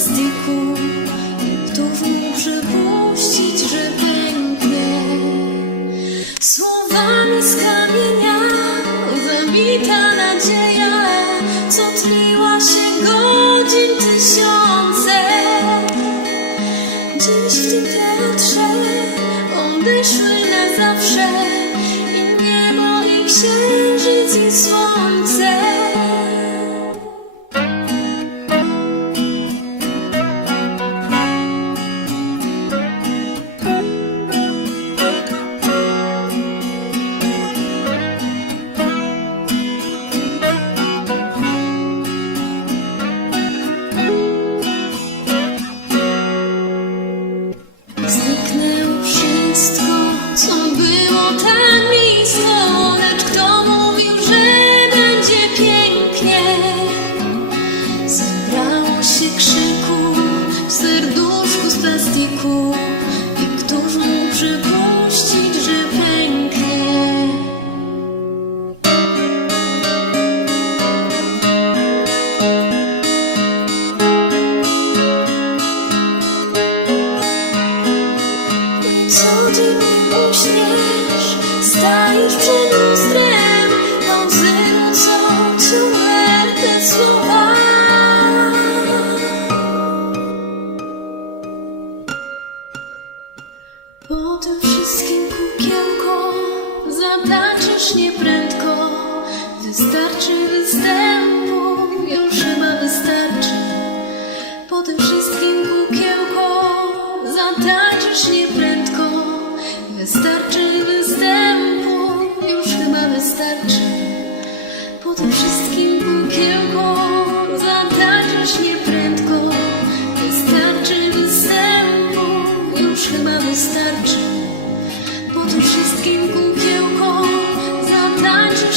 plastiku. I Któż mógł przypuścić, że pęknie? Słowami z kamienia zabita nadzieja, co tliła plastiku i któż mógł przypuścić, że pęknie? Co dzień uśmiesz, stajesz przed lustrem, zataczysz nieprędko. Wystarczy występu, już chyba wystarczy. Po tym wszystkim kukiełko zataczysz nieprędko. Wystarczy występu, już chyba wystarczy. Po tym wszystkim kukiełko zataczysz nieprędko. Wystarczy występu, już chyba wystarczy. Po tym wszystkim kukiełko touch